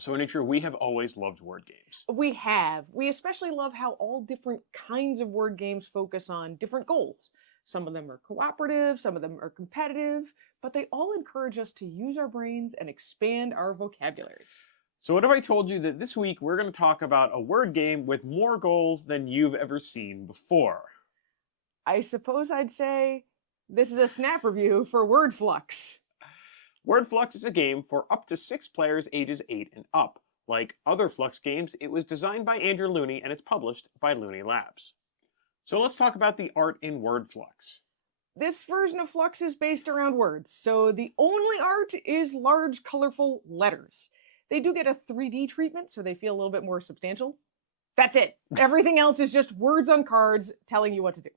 So, Anitra, we have always loved word games. We have. We especially love how all different kinds of word games focus on different goals. Some of them are cooperative, some of them are competitive, but they all encourage us to use our brains and expand our vocabularies. So, what if I told you that this week we're going to talk about a word game with more goals than you've ever seen before? I suppose I'd say this is a snap review for Word Fluxx. Word Fluxx is a game for up to 6 players ages 8 and up. Like other Fluxx games, it was designed by Andrew Looney and it's published by Looney Labs. So let's talk about the art in Word Fluxx. This version of Fluxx is based around words, so the only art is large, colorful letters. They do get a 3D treatment, so they feel a little bit more substantial. That's it. Everything else is just words on cards telling you what to do.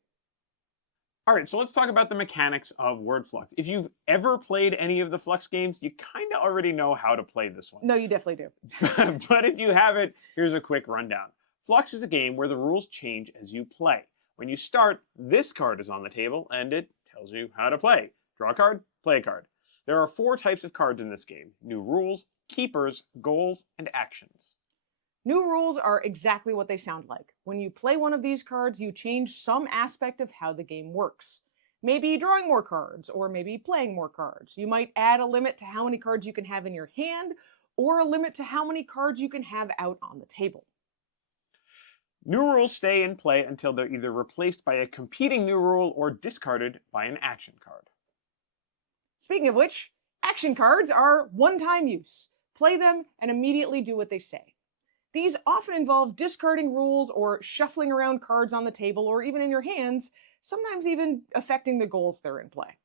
Alright, so let's talk about the mechanics of Word Fluxx. If you've ever played any of the Fluxx games, you kind of already know how to play this one. No, you definitely do. But if you haven't, here's a quick rundown. Fluxx is a game where the rules change as you play. When you start, this card is on the table, and it tells you how to play. Draw a card, play a card. There are 4 types of cards in this game: new rules, keepers, goals, and actions. New rules are exactly what they sound like. When you play one of these cards, you change some aspect of how the game works. Maybe drawing more cards, or maybe playing more cards. You might add a limit to how many cards you can have in your hand, or a limit to how many cards you can have out on the table. New rules stay in play until they're either replaced by a competing new rule or discarded by an action card. Speaking of which, action cards are one-time use. Play them and immediately do what they say. These often involve discarding rules or shuffling around cards on the table or even in your hands, sometimes even affecting the goals that are in play.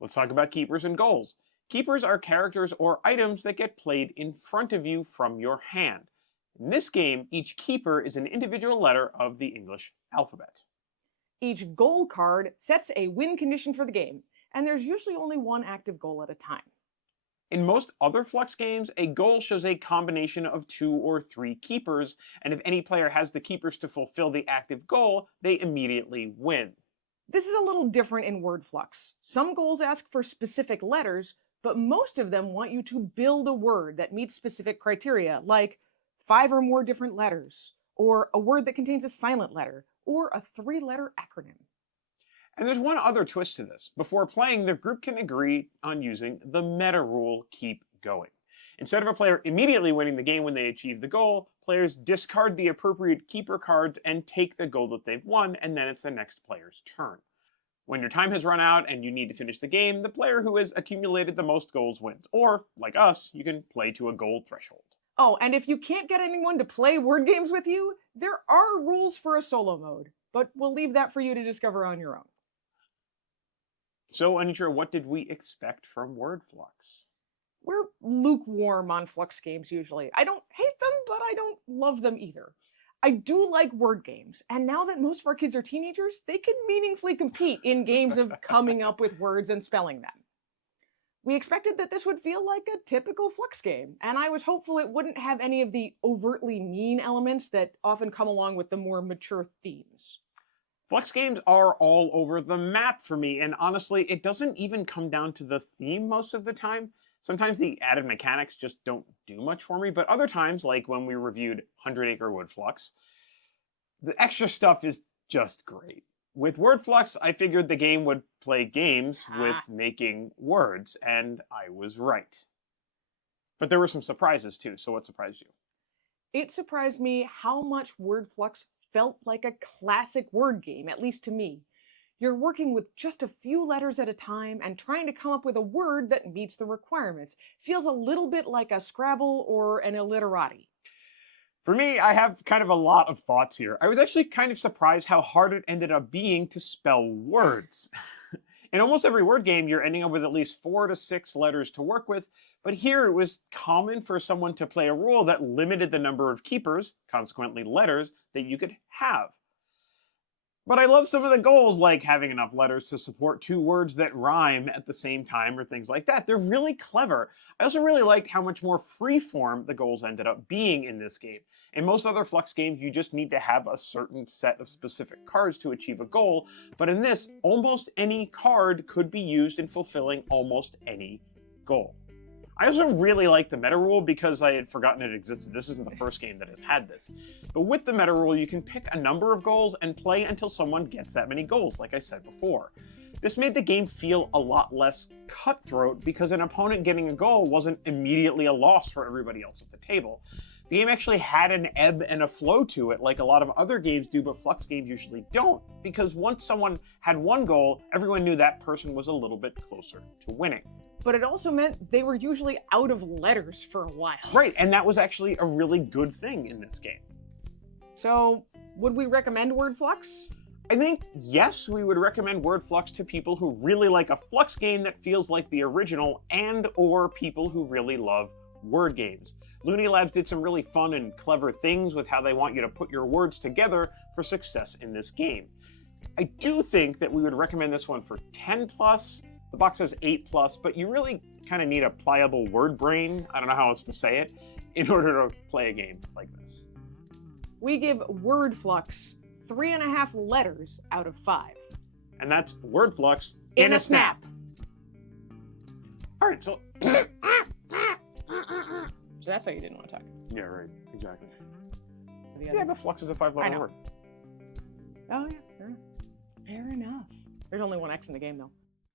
Let's talk about keepers and goals. Keepers are characters or items that get played in front of you from your hand. In this game, each keeper is an individual letter of the English alphabet. Each goal card sets a win condition for the game, and there's usually only one active goal at a time. In most other Fluxx games, a goal shows a combination of 2 or 3 keepers, and if any player has the keepers to fulfill the active goal, they immediately win. This is a little different in Word Fluxx. Some goals ask for specific letters, but most of them want you to build a word that meets specific criteria, like 5 or more different letters, or a word that contains a silent letter, or a 3-letter acronym. And there's one other twist to this. Before playing, the group can agree on using the meta rule, keep going. Instead of a player immediately winning the game when they achieve the goal, players discard the appropriate keeper cards and take the goal that they've won, and then it's the next player's turn. When your time has run out and you need to finish the game, the player who has accumulated the most goals wins. Or, like us, you can play to a goal threshold. Oh, and if you can't get anyone to play word games with you, there are rules for a solo mode, but we'll leave that for you to discover on your own. So, Anitra, what did we expect from Word Fluxx? We're lukewarm on Fluxx games usually. I don't hate them, but I don't love them either. I do like word games, and now that most of our kids are teenagers, they can meaningfully compete in games of coming up with words and spelling them. We expected that this would feel like a typical Fluxx game, and I was hopeful it wouldn't have any of the overtly mean elements that often come along with the more mature themes. Fluxx games are all over the map for me, and honestly, it doesn't even come down to the theme most of the time. Sometimes the added mechanics just don't do much for me, but other times, like when we reviewed 100 Acre Wood Fluxx, the extra stuff is just great. With Word Fluxx, I figured the game would play games with making words, and I was right. But there were some surprises too, so what surprised you? It surprised me how much Word Fluxx felt like a classic word game, at least to me. You're working with just a few letters at a time and trying to come up with a word that meets the requirements. Feels a little bit like a Scrabble or an Illiterati. For me, I have kind of a lot of thoughts here. I was actually kind of surprised how hard it ended up being to spell words. In almost every word game, you're ending up with at least 4 to 6 letters to work with, but here it was common for someone to play a rule that limited the number of keepers, consequently letters, that you could have. But I love some of the goals, like having enough letters to support 2 words that rhyme at the same time or things like that. They're really clever. I also really liked how much more freeform the goals ended up being in this game. In most other Fluxx games, you just need to have a certain set of specific cards to achieve a goal, but in this, almost any card could be used in fulfilling almost any goal. I also really like the meta rule because I had forgotten it existed. This isn't the first game that has had this. But with the meta rule, you can pick a number of goals and play until someone gets that many goals, like I said before. This made the game feel a lot less cutthroat because an opponent getting a goal wasn't immediately a loss for everybody else at the table. The game actually had an ebb and a flow to it like a lot of other games do, but Fluxx games usually don't, because once someone had one goal, everyone knew that person was a little bit closer to winning. But it also meant they were usually out of letters for a while. Right, and that was actually a really good thing in this game. So, would we recommend Word Fluxx? I think, yes, we would recommend Word Fluxx to people who really like a Fluxx game that feels like the original, and or people who really love word games. Looney Labs did some really fun and clever things with how they want you to put your words together for success in this game. I do think that we would recommend this one for 10+. The box says 8+, but you really kind of need a pliable word brain, I don't know how else to say it, in order to play a game like this. We give Word Fluxx 3.5 letters out of 5. And that's Word Fluxx In a snap. All right, so... So that's why you didn't want to talk. Yeah, right, exactly. The Yeah, other- but Fluxx is a 5-letter word. Oh, yeah, fair enough. Fair enough. There's only one X in the game, though.